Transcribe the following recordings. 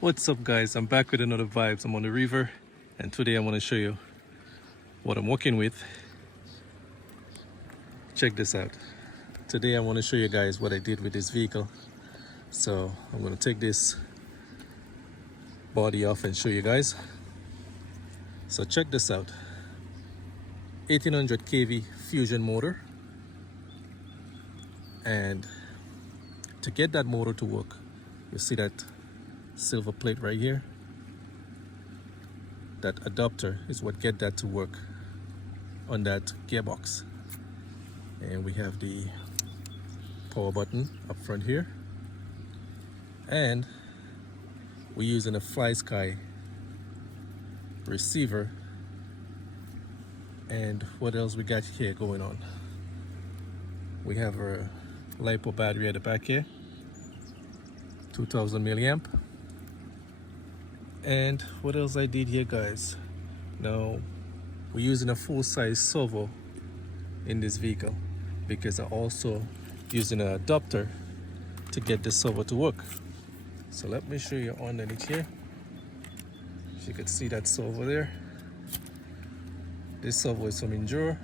What's up guys, I'm back with another vibes. I'm on the river and today I want to show you what I'm working with. Check this out. Today I want to show you guys what I did with this vehicle. So I'm going to take this body off and show you guys. So check this out. 1800 kV fusion motor, and to get that motor to work, you see that silver plate right here? That adapter is what get that to work on that gearbox. And we have the power button up front here, and we're using a Fly Sky receiver. And what else we got here going on? We have a LiPo battery at the back here, 2000 milliamp. And what else I did here, guys? Now we're using a full-size servo in this vehicle because I'm also using an adapter to get the servo to work. So let me show you underneath here. If you could see that servo there. This servo is from INJORA,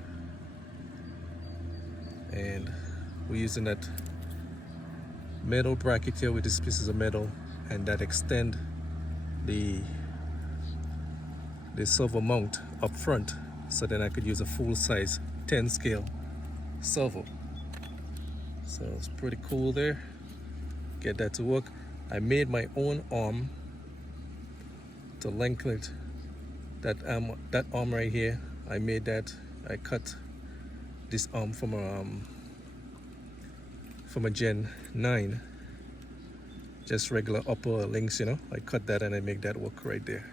and we're using that metal bracket here with these pieces of metal, and that extend the servo mount up front, so then I could use a full-size 10 scale servo. So it's pretty cool there. Get that to work. I made my own arm to lengthen it. That arm right here, I made that. I cut this arm from a Gen 9, just regular upper links, you know. I cut that and I make that work right there,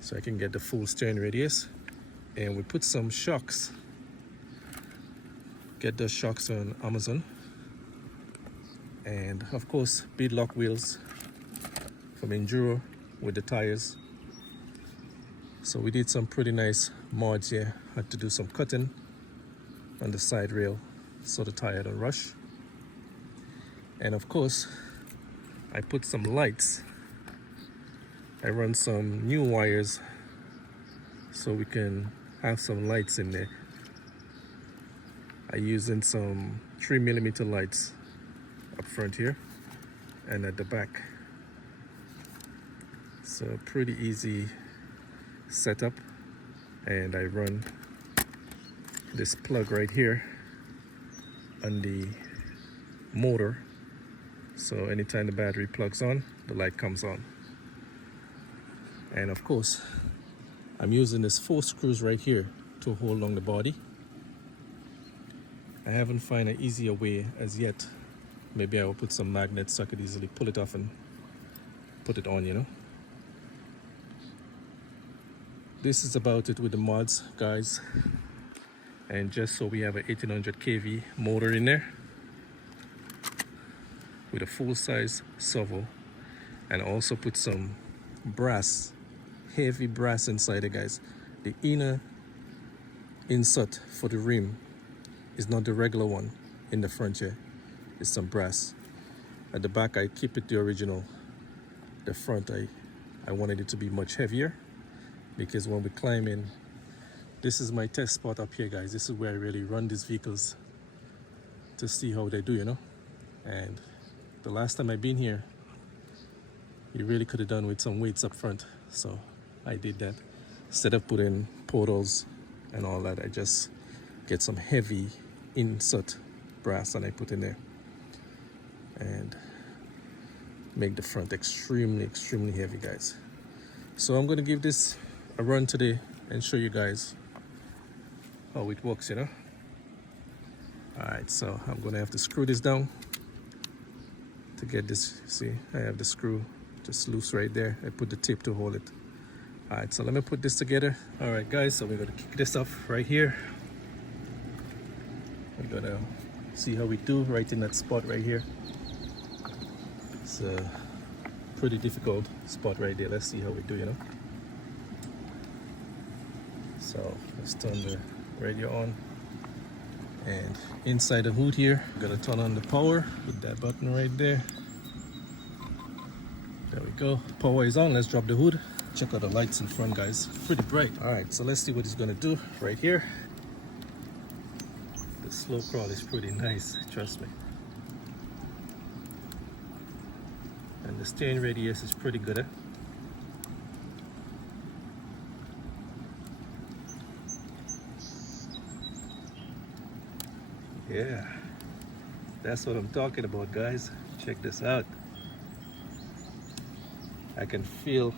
so I can get the full steering radius. And we put some shocks. Get those shocks on Amazon, and of course Beadlock wheels from INJORA with the tires. So we did some pretty nice mods here. Had to do some cutting on the side rail so the tire don't rush. And of course I put some lights. I run some new wires so we can have some lights in there. I'm using some 3mm lights up front here and at the back. So pretty easy setup. And I run this plug right here on the motor, so anytime the battery plugs on, the light comes on. And of course I'm using this 4 screws right here to hold on the body. I haven't found an easier way as yet. Maybe I will put some magnets so I could easily pull it off and put it on, you know. This is about it with the mods, guys. And just so we have an 1800 kV motor in there with a full-size servo, and also put some brass, heavy brass inside it, guys. The inner insert for the rim is not the regular one in the front here. It's some brass. At the back I keep it the original. The front I wanted it to be much heavier, because when we climb in, this is my test spot up here, guys. This is where I really run these vehicles to see how they do, you know. And the last time I've been here, you really could have done with some weights up front. So I did that. Instead of putting portals and all that, I just get some heavy insert brass and I put in there and make the front extremely heavy, guys. So I'm gonna give this a run today and show you guys how it works, you know. Alright, so I'm gonna have to screw this down to get this. See, I have the screw just loose right there. I put the tape to hold it. Alright, so let me put this together. Alright guys, so we're gonna kick this off right here. We're gonna see how we do right in that spot right here. It's a pretty difficult spot right there. Let's see how we do, you know. So let's turn the radio on, and inside the hood here, I'm gonna turn on the power with that button right there. There we go. Power is on. Let's drop the hood. Check out the lights in front, guys. Pretty bright. All right, so let's see what it's gonna do right here. The slow crawl is pretty nice, trust me. And the steering radius is pretty good, eh? Yeah, that's what I'm talking about, guys. Check this out. I can feel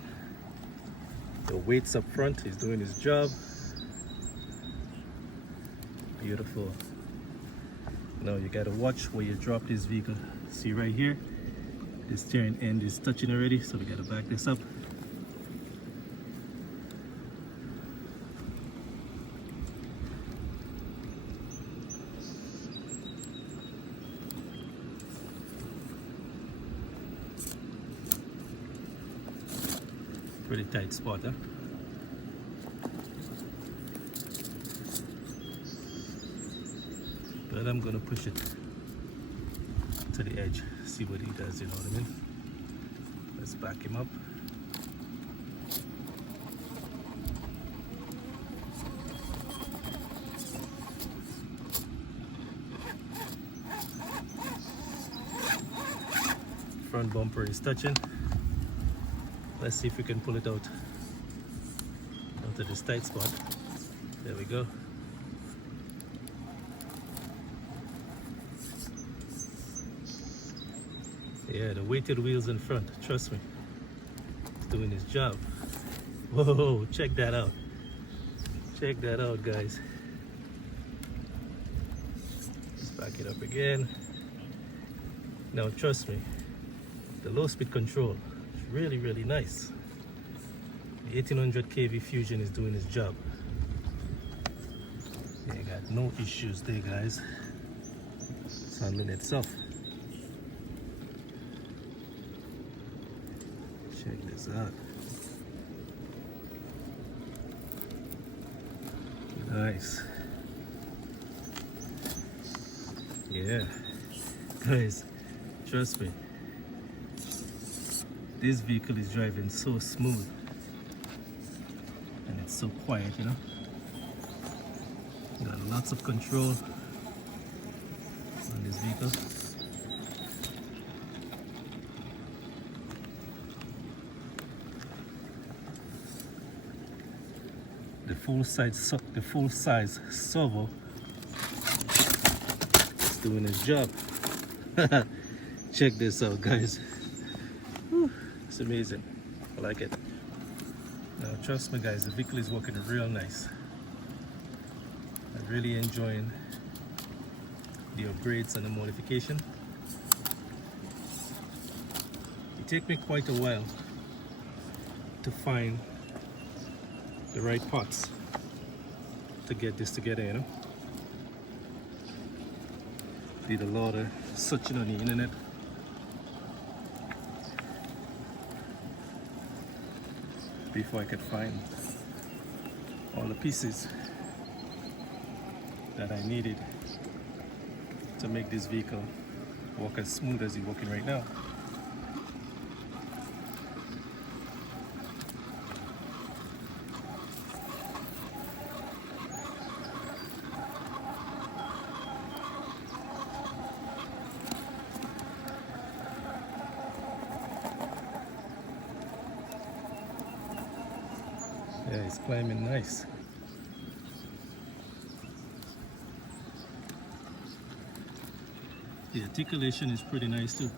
the weights up front. He's doing his job. Beautiful. Now you gotta watch where you drop this vehicle. See right here, the steering end is touching already, so we gotta back this up. Pretty tight spot, huh? But I'm gonna push it to the edge, see what he does, you know what I mean? Let's back him up. Front bumper is touching. Let's see if we can pull it out onto this tight spot. There we go. Yeah, the weighted wheels in front, trust me. It's doing his job. Whoa, check that out. Check that out, guys. Let's back it up again. Now, trust me, the low speed control is really, really nice. The 1800 kV Fusion is doing its job. Yeah, got no issues there, guys. It's handling itself. Check this out. Nice. Yeah, guys, trust me, this vehicle is driving so smooth and it's so quiet, you know. Got lots of control on this vehicle. The full size Servo is doing its job. Check this out, guys. Whew, it's amazing. I like it. Now trust me, guys, the vehicle is working real nice. I'm really enjoying the upgrades and the modification. It took me quite a while to find the right parts to get this together, you know. Did a lot of searching on the internet. Before I could find all the pieces that I needed to make this vehicle walk as smooth as it's walking right now. Yeah, it's climbing nice. The articulation is pretty nice too.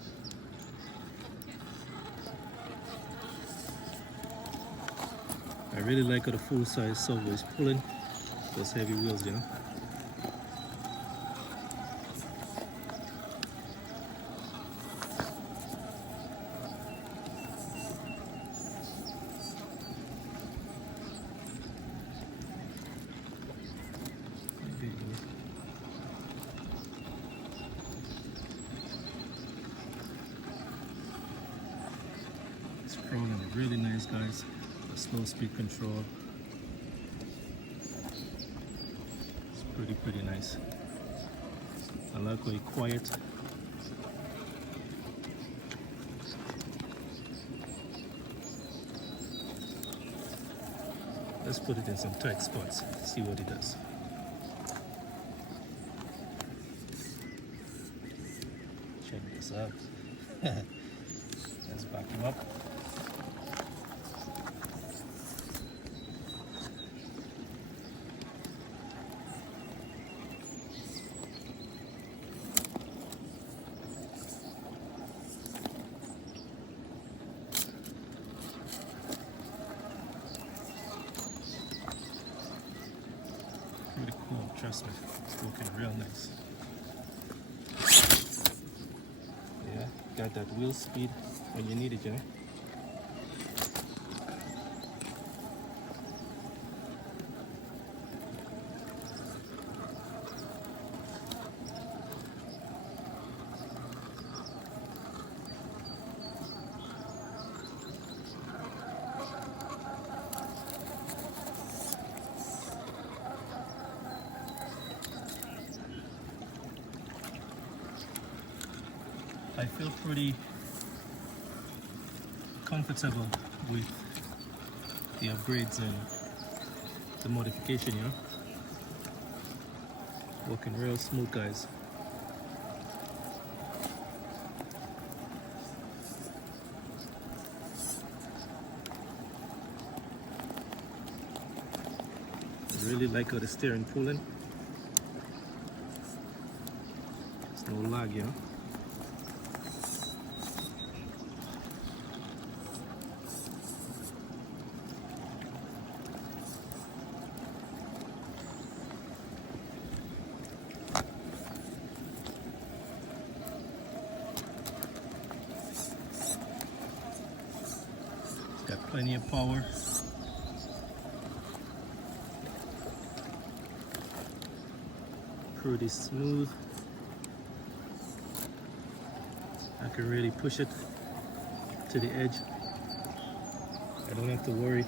I really like how the full size Servo is pulling those heavy wheels, you know. It's crawling really nice, guys. The slow speed control. It's pretty nice. I like how it's quiet. Let's put it in some tight spots, see what it does. Check this out. Let's back him up. Pretty cool, trust me. It's working real nice. Yeah, got that wheel speed when you need it, you know. I feel pretty comfortable with the upgrades and the modification, you know. Working real smooth, guys. I really like how the steering pulling. There's no lag, you know. Got plenty of power. Pretty smooth. I can really push it to the edge. I don't have to worry,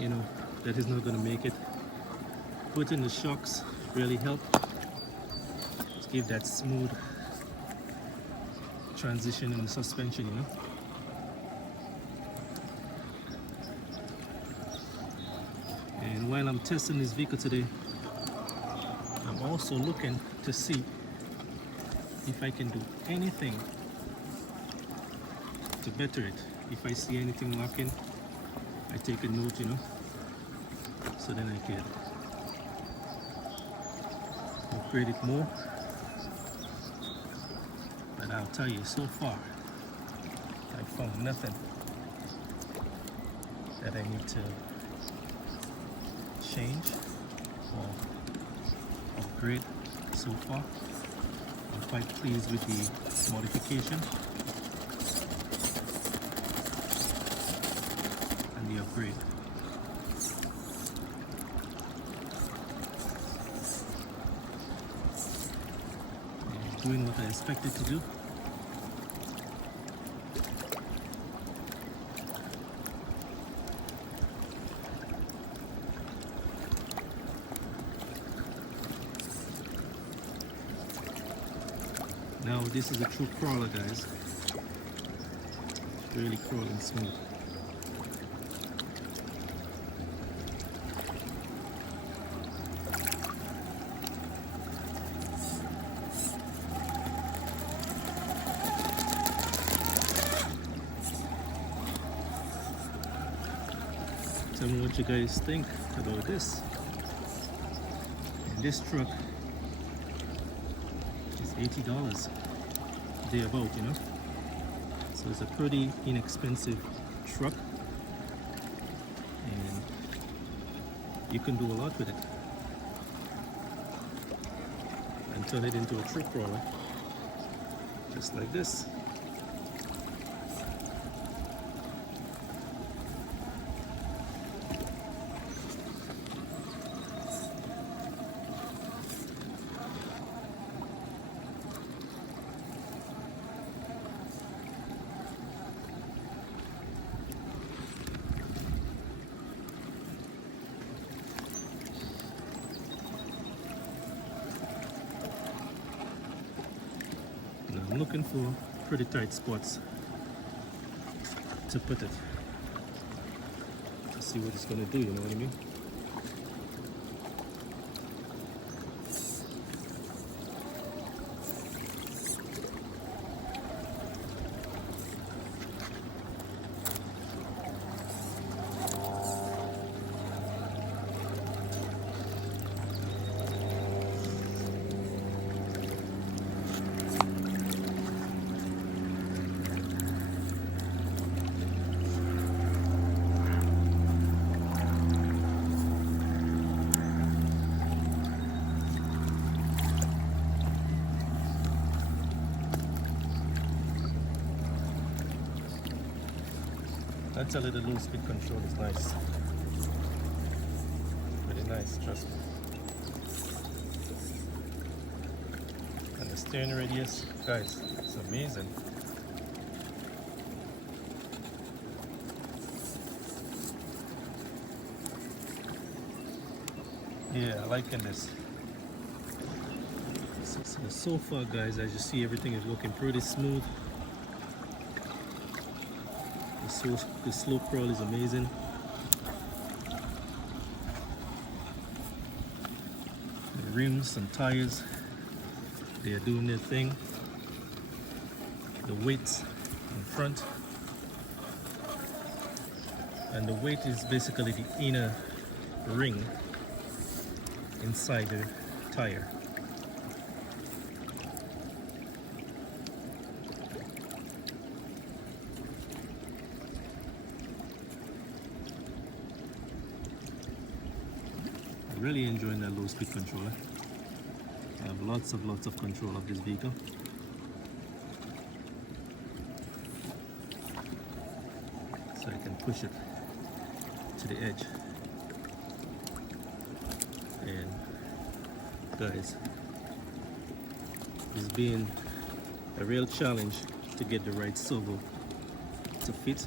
you know, that it's not gonna make it. Putting the shocks really help. Just give that smooth transition in the suspension, you know. And while I'm testing this vehicle today, I'm also looking to see if I can do anything to better it. If I see anything lacking, I take a note, you know, so then I can upgrade it more. But I'll tell you, so far, I found nothing that I need to change or upgrade so far. I'm quite pleased with the modification and the upgrade. And doing what I expected to do. Now this is a true crawler, guys. It's really crawling smooth. Tell me what you guys think about this. And this truck is $80 thereabout, you know. So it's a pretty inexpensive truck, and you can do a lot with it and turn it into a trip crawler, just like this. I'm looking for pretty tight spots to put it. see what it's gonna do, you know what I mean? I tell you, the low speed control is nice. Very nice, trust me. And the steering radius, guys, it's amazing. Yeah, I liking this. So far, guys, as you see, everything is looking pretty smooth. The slope crawl is amazing. The rims and tires, they are doing their thing. The weights in front, and the weight is basically the inner ring inside the tire. Really enjoying that low speed controller. I have lots of control of this vehicle. So I can push it to the edge. And guys, it's been a real challenge to get the right servo to fit.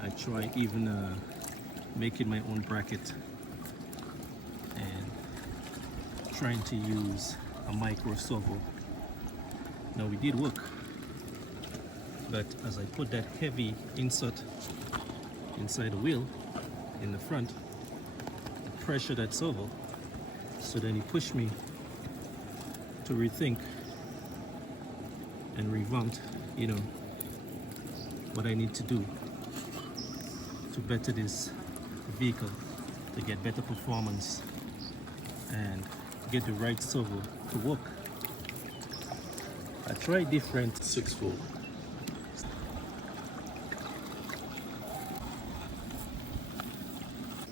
I try even making my own bracket and trying to use a micro servo. Now it did work, but as I put that heavy insert inside the wheel in the front, it pressured that servo, so then it pushed me to rethink and revamp, you know, what I need to do to better this vehicle, to get better performance and get the right servo to work. I tried different 6-volt.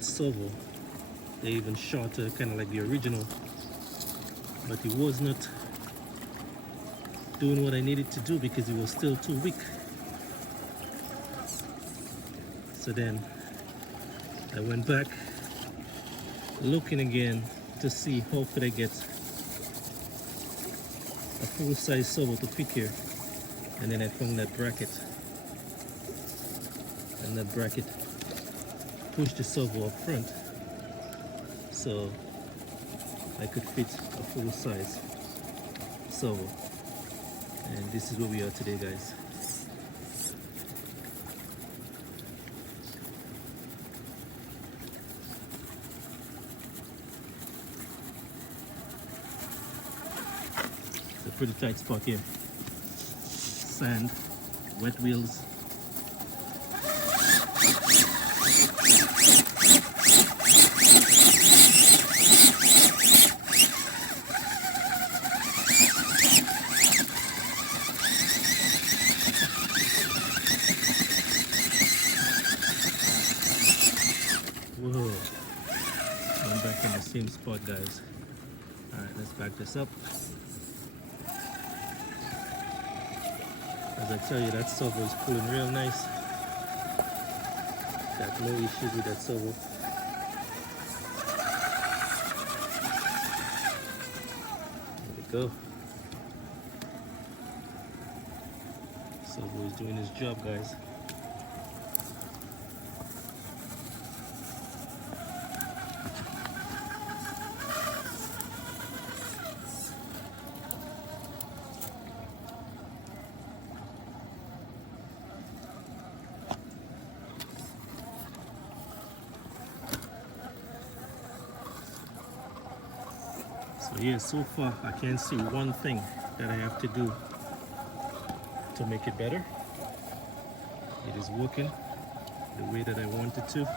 Servo, they're even shorter, kind of like the original, but it was not doing what I needed to do because it was still too weak. So then I went back looking again to see how could I get a full-size servo to fit here, and then I found that bracket, and that bracket pushed the servo up front so I could fit a full-size servo. And this is where we are today, guys. It's a pretty tight spot here. Sand, wet wheels. Whoa, I'm back in the same spot, guys. Alright, let's back this up. As I tell you, that servo is pulling real nice. Got no issues with that servo. There we go. Servo is doing his job, guys. Yeah, so far I can't see one thing that I have to do to make it better. It is working the way that I want it to.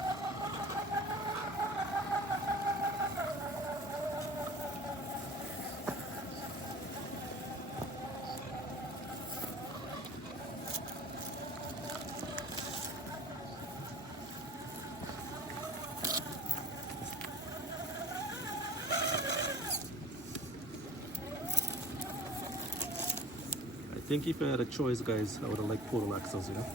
I think if I had a choice, guys, I would have liked polo axles, you know.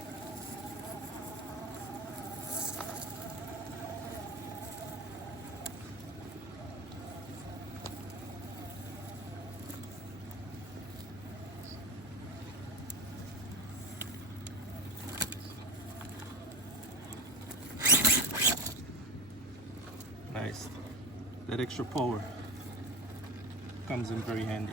Nice. That extra power comes in very handy.